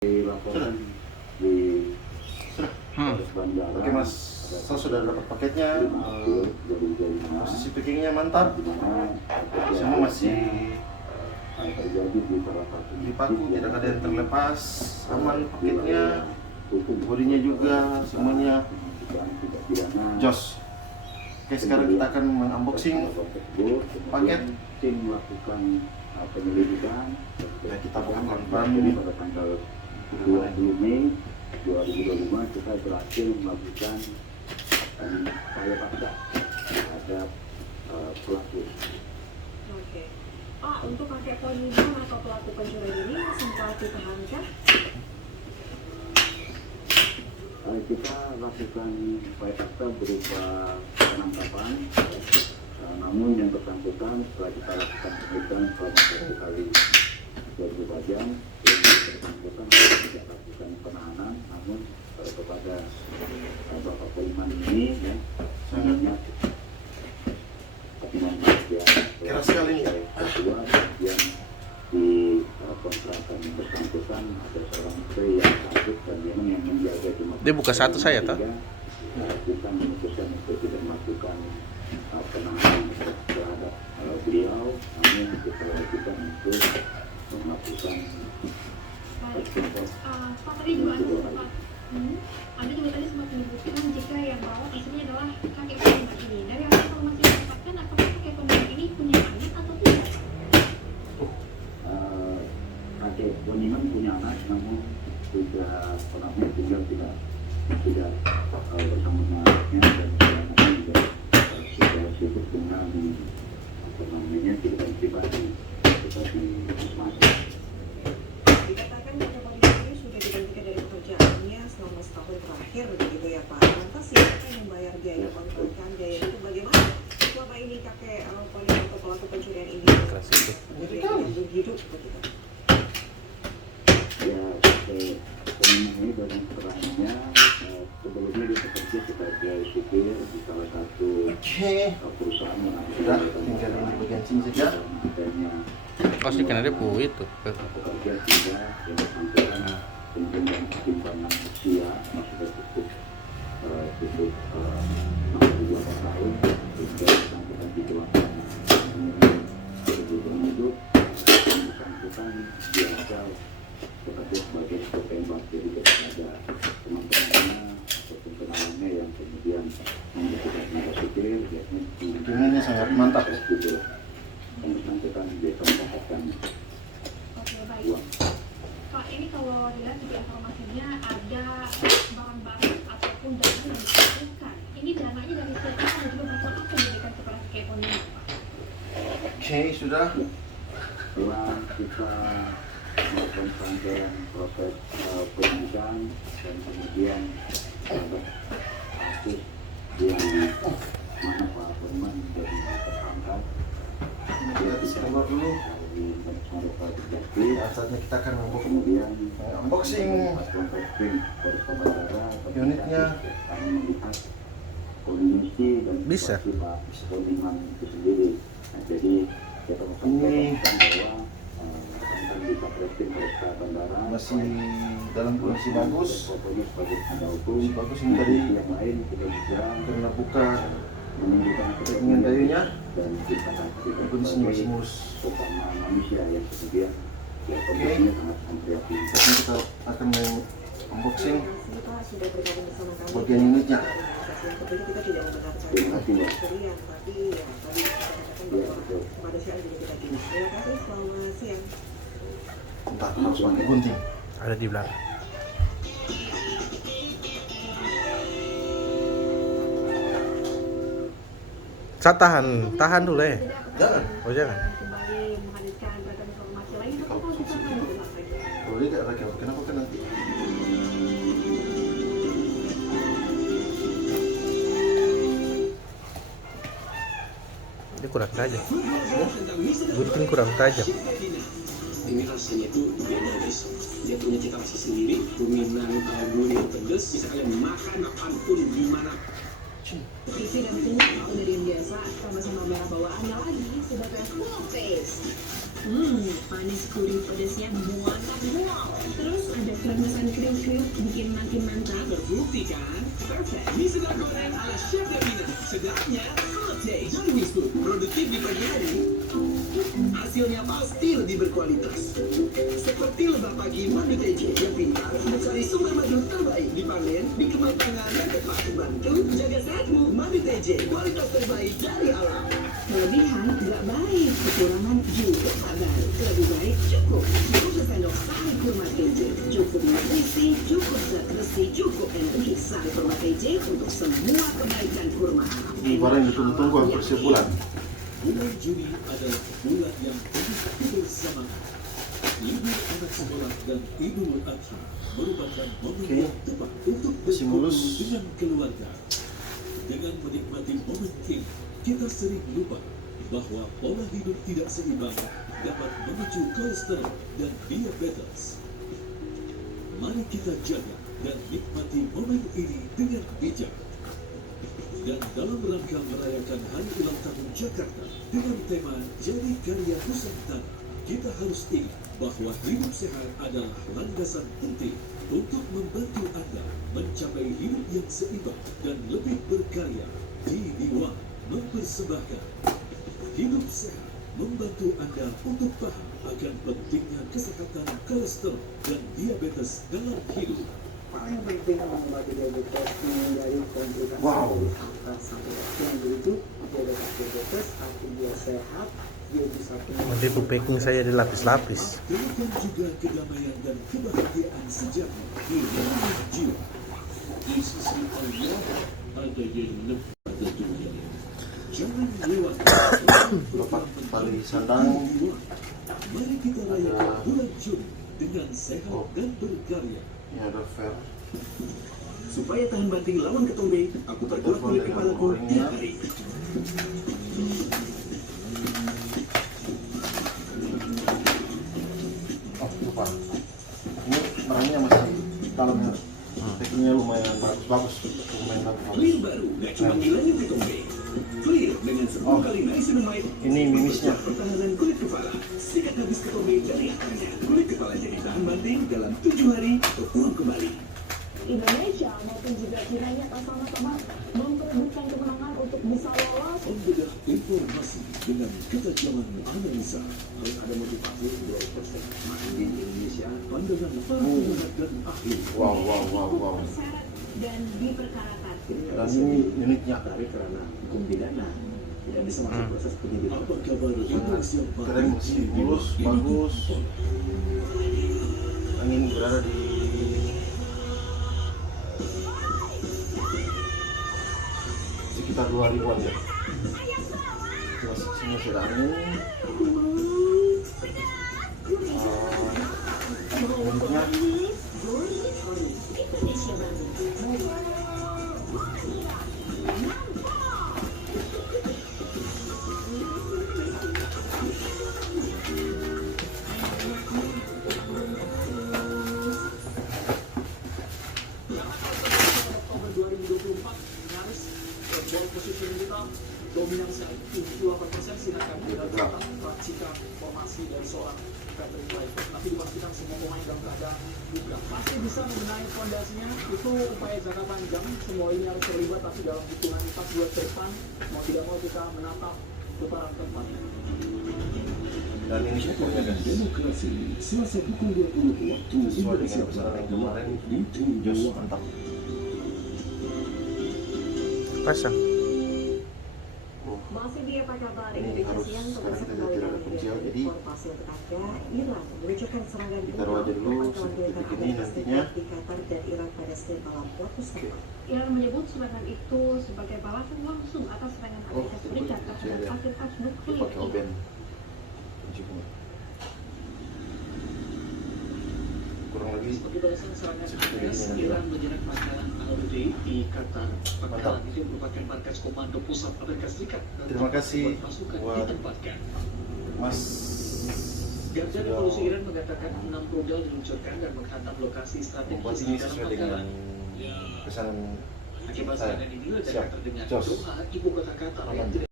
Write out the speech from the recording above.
Dilaporkan di bandara. Oke mas, saya sudah dapat paketnya. Posisi packingnya mantap. Semua masih dipaku, tidak ada yang terlepas. Aman paketnya, bodinya juga semuanya jos. Oke, sekarang kita akan mengunboxing paket. Melakukan penyelidikan. Ya, kita buka ban pada tanggal 20 Mei 2025 kita berhasil melakukan upaya paksa terhadap pelaku. Oke. Pak, untuk kakek penipuan atau pelaku pencurian ini sempat ditahankah? Kita lakukan upaya paksa berupa penangkapan, namun yang bersangkutan setelah kita lakukan pemeriksaan selama 1 kali 24 jam, yang bersangkutan tidak lakukan penahanan, namun kepada Bapak Poliman ini ya, sangatnya keras sekali nih. Kedua, yang di kontrakan bersangkutan ada seorang istri yang sakit dan yang menjaga di Dia buka satu saya toh. kita memutuskan untuk tidak melakukan penahanan terhadap beliau, namun kita lakukan untuk melakukan Pak, tadi juga Anda juga tadi sempat menyebutkan jika yang merawat istrinya adalah kakek penipuan ini. Dari hasil informasi yang didapatkan, apakah kakek penipuan ini punya anak atau tidak? Kakek Poniman punya anak, namun sudah anaknya tinggal tidak bersama anaknya, dan anaknya juga sudah sibuk dengan kehidupan pribadi seperti masuk. Dikatakan kakek penipuan ini sudah digantikan dari pekerjaannya selama setahun terakhir, begitu ya Pak. Lantas siapa yang membayar biaya kontrakan, biaya itu bagaimana? Selama ini kakek penipuan atau pelaku pencurian ini hidup begitu. Ya, ini dari keterangannya sebelumnya dia bekerja sebagai supir di salah satu perusahaan yang Sudah, tinggal ini bagian sini saja. Pasti kan ada itu. Pekerja tidak yang bersangkutan penjaminan simpanan usia masih cukup 62 tahun, sehingga bersangkutan dikeluarkan kebutuhan hidup, yang bersangkutan biasa bekerja sebagai tembak, jadi tidak ada teman-temannya ataupun kenalannya yang kemudian membutuhkan tenaga sipil, biasanya Packingnya sangat mantap. gitu. Yang bersangkutan biasa mendapatkan Oke, baik. uang. Pak, ini kalau dilihat di informasinya ada barang-barang ataupun dana yang dikumpulkan. Ini dananya dari siapa dan juga bantuan apa yang diberikan kepada kakek penipuan, Pak? Oke, sudah. Setelah kita melakukan rangkaian proses penyidikan dan kemudian terhadap kasus yang mana Pak Firman menjadi tersangka, Kita keluar dulu. dari Maruka Dijati, Ya, saatnya kita akan membuka kemudian unboxing unitnya. kami melihat kondisi dan Bisa. situasi Pak Firman itu sendiri. Nah, jadi kita Ini mengatakan bahwa akan bisa tracing mereka bandara masih dalam kondisi bagus. pokoknya sebagai tanda hukum. Kondisi bagus ini tadi Yang lain kita juga karena buka menunjukkan packingan dayunya. dan kita Kondisinya masih mulus. sesama manusia yang kemudian ya kondisinya sangat memprihatinkan. Saatnya kita akan unboxing Terima kasih Pak sudah bergabung bersama kami. bagian unitnya. Tentunya kita tidak membenarkan Terima kasih, Mbak. pencurian, tapi ya tadi kita katakan bahwa kemanusiaan juga kita tidak. Terima kasih, selamat siang. Entah harus pakai gunting. Ada di belakang. Saya tahan dulu ya. Jangan. Oh jangan. Kembali menghadirkan beragam informasi lain. Tetap kita akan berulang lagi. Kalau tidak lagi, kenapa kan nanti? Dia kurang tajam. Gunting kurang tajam. Ini rasanya itu beda guys, dia punya cita rasa sendiri, dominan gurih pedas, bisa kalian makan apapun dimana. Isi dan kunyit dari yang biasa, tambah sama merah bawaannya lagi, sebagai full taste. Manis gurih pedasnya mantap, wow. Terus ada kemasan krim bikin makin mantap. Terbukti kan? Perfect. Mie sedap goreng ala Chef Davina. Sedapnya full taste. Johnny Biscuit produktif di pagi hari. Hasilnya pasti lebih berkualitas. Seperti lebah pagi Madu TJ yang pintar mencari sumber madu terbaik, dipanen, dikemas tangan, dan tepat bantu jaga sehatmu. Madu TJ, kualitas terbaik dari alam. Kelebihan nggak baik, kekurangan juga tak baik. Lebih baik cukup. Cukup sendok sari kurma TJ. Cukup nutrisi, cukup zat besi, cukup energi. Sari kurma TJ untuk semua kebaikan kurma. Ini barang yang ditunggu-tunggu hampir sebulan. Bulan Juni adalah bulan yang penuh kebersamaan. Libur anak sekolah dan Idul Adha merupakan momen Oke. yang tepat untuk Masih mulus. berkumpul dengan keluarga. Dengan menikmati momen ini, kita sering lupa bahwa pola hidup tidak seimbang dapat memicu kolesterol dan diabetes. Mari kita jaga dan nikmati momen ini dengan bijak. Dan dalam rangka merayakan Hari Ulang Tahun Jakarta dengan tema Jadi Karya Nusantara, kita harus ingat bahwa hidup sehat adalah landasan penting untuk membantu Anda mencapai hidup yang seimbang dan lebih berkarya. Di Diwa mempersembahkan hidup sehat, membantu Anda untuk paham akan pentingnya kesehatan kolesterol dan diabetes dalam hidup. Paling penting mengobati diabetes menghindari komplikasi Wow. dari atas sampai yang begitu diabetes hati dia sehat, dia bisa Nanti tuh packing saya di lapis-lapis. Berikan juga kedamaian dan kebahagiaan sejati di dalam jiwa. Di sisi Allah ada yang lebih pada dunia. Jangan lewatkan Lepas tali sandang. Mari kita rayakan bulan Juni dengan sehat Oh. dan berkarya. Ini ada fair. Supaya tahan banting lawan ketombe, aku perkuat kulit kepalaku tiap hari. Oh, lupa. Ini barangnya masih dalamnya. Packingnya lumayan bagus. Lumayan bagus. Clear baru, gak cuma ngilangin ketombe. Clear dengan 10 kali niacinamide. Ini mimisnya. Pertahanan kulit kepala. Sikat habis ketombe dari akarnya. Kulit kepala jadi tahan banting dalam 7 hari atau turun kembali. Indonesia maupun juga China sama-sama memperebutkan kemenangan untuk bisa lolos. Membedah informasi dengan ketajaman analisa. Harus ada motivasi 2%. Makin di Indonesia, pandangan para pengamat dan ahli. Wow. Terseret dan diperkarakan. Dan ini uniknya. Tapi karena hukum pidana tidak bisa masuk proses penyidikan. Apa kabar Indonesia Keren, masih mulus, bagus. Angin berada di sekitar 2000-an ya. Sini sudah angin. Uniknya Indonesia baru. Oktober 2024 nyaris ball position kita dominasi 78% silakan dilakukan racikan formasi dari seorang Patrick White. Tapi dipastikan semua pemain dalam keadaan buka. Pasti bisa membenahi fondasinya, itu upaya jangka panjang. Semua ini harus terlibat, tapi dalam hitungan 4 bulan ke depan mau tidak mau kita menatap putaran keempat. dan ini syukurnya guys. Demokrasi Selasa pukul 20 waktu Sesuai dengan pesanan yang kemarin, jos mantap. Pasang. Masih di apa kabar Ini Indonesia harus siang sekarang pemirsa kita kembali tidak ada dari kunci, jadi informasi untuk Anda. Iran meluncurkan serangan Ditaruh aja dulu, sedikit ini nantinya. di Qatar dan Iran pada Senin malam waktu setempat. Iran menyebut serangan itu sebagai balasan langsung atas serangan Amerika Serikat terhadap fasilitas nuklir pakai oben. Kunci-kunci. Kurang lebih Sebagai balasan serangan seperti Amerika, ini Iran nanti. menyerang pangkalan Al-Udeid di Qatar. Pangkalan Mantap. itu merupakan markas komando pusat Amerika Serikat. dan Terima tempat kasih buat pasukan buat ditempatkan. Mas Garda sudah Revolusi Iran mengatakan 6 rudal diluncurkan dan menghantam lokasi membuat strategis ini di dalam sesuai dengan pangkalan. pesanan Akibat serangan inilah Jakarta dengan Jos. Doha, ibu kota Qatar yang Aman. tidak